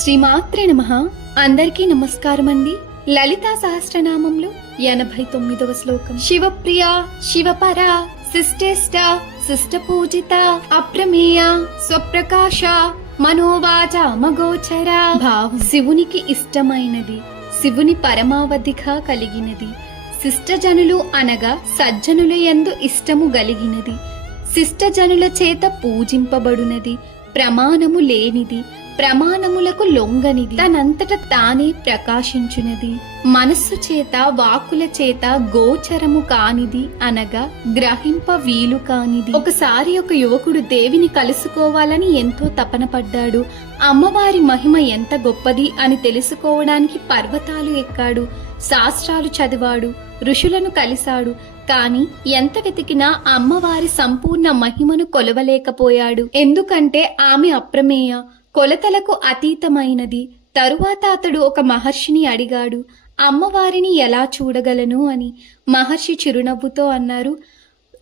శ్రీమాత్రే నమః. అందరికీ నమస్కారం అండి. లలితా సహస్రనామంలో 89వ శ్లోకం. శివప్రియ శివపర శిష్టేష్ట శిష్ట పూజిత అప్రమేయ స్వప్రకాశ మనోవాచ మగోచర. భావం: శివునికి ఇష్టమైనది, శివుని పరమావధిగా కలిగినది. శిష్టజనులు అనగా సజ్జనుల యందు ఇష్టము గలిగినది, శిష్టజనుల చేత పూజింపబడునది, ప్రమాణము లేనిది, ప్రమాణములకు లొంగనిది, తనంతట తానే ప్రకాశించునది, మనస్సు చేత వాక్కుల చేత గోచరము కానిది అనగా గ్రహింప వీలు కానిది. ఒకసారి ఒక యువకుడు దేవిని కలుసుకోవాలని ఎంతో తపన పడ్డాడు. అమ్మవారి మహిమ ఎంత గొప్పది అని తెలుసుకోవడానికి పర్వతాలు ఎక్కాడు, శాస్త్రాలు చదివాడు, ఋషులను కలిశాడు. కాని ఎంత వెతికినా అమ్మవారి సంపూర్ణ మహిమను కొలవలేకపోయాడు. ఎందుకంటే ఆమె అప్రమేయ, కొలతలకు అతీతమైనది. తరువాత అతడు ఒక మహర్షిని అడిగాడు, అమ్మవారిని ఎలా చూడగలను అని. మహర్షి చిరునవ్వుతో అన్నారు,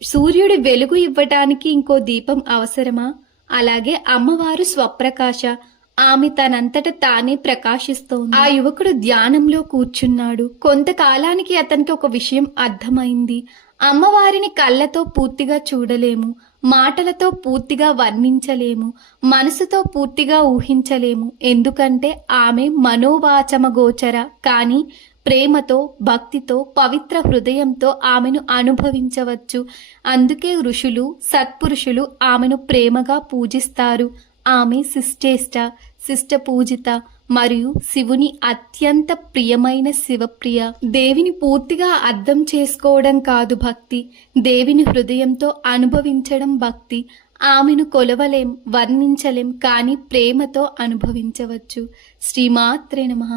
సూర్యుడి వెలుగు ఇవ్వటానికి ఇంకో దీపం అవసరమా? అలాగే అమ్మవారు స్వప్రకాశ, ఆమె తనంతట తానే ప్రకాశిస్తోంది. ఆ యువకుడు ధ్యానంలో కూర్చున్నాడు. కొంతకాలానికి అతనికి ఒక విషయం అర్థమైంది. అమ్మవారిని కళ్ళతో పూర్తిగా చూడలేము, మాటలతో పూర్తిగా వర్ణించలేము, మనసుతో పూర్తిగా ఊహించలేము. ఎందుకంటే ఆమె మనోవాచమగోచర. కానీ ప్రేమతో, భక్తితో, పవిత్ర హృదయంతో ఆమెను అనుభవించవచ్చు. అందుకే ఋషులు, సత్పురుషులు ఆమెను ప్రేమగా పూజిస్తారు. ఆమె శిష్టేష్ట, శిష్ట పూజిత మరియు శివుని అత్యంత ప్రియమైన శివప్రియ. దేవిని పూర్తిగా అర్థం చేసుకోవడం కాదు భక్తి, దేవిని హృదయంతో అనుభవించడం భక్తి. ఆమెను కొలవలేం, వర్ణించలేం, కానీ ప్రేమతో అనుభవించవచ్చు. శ్రీమాత్రే నమః.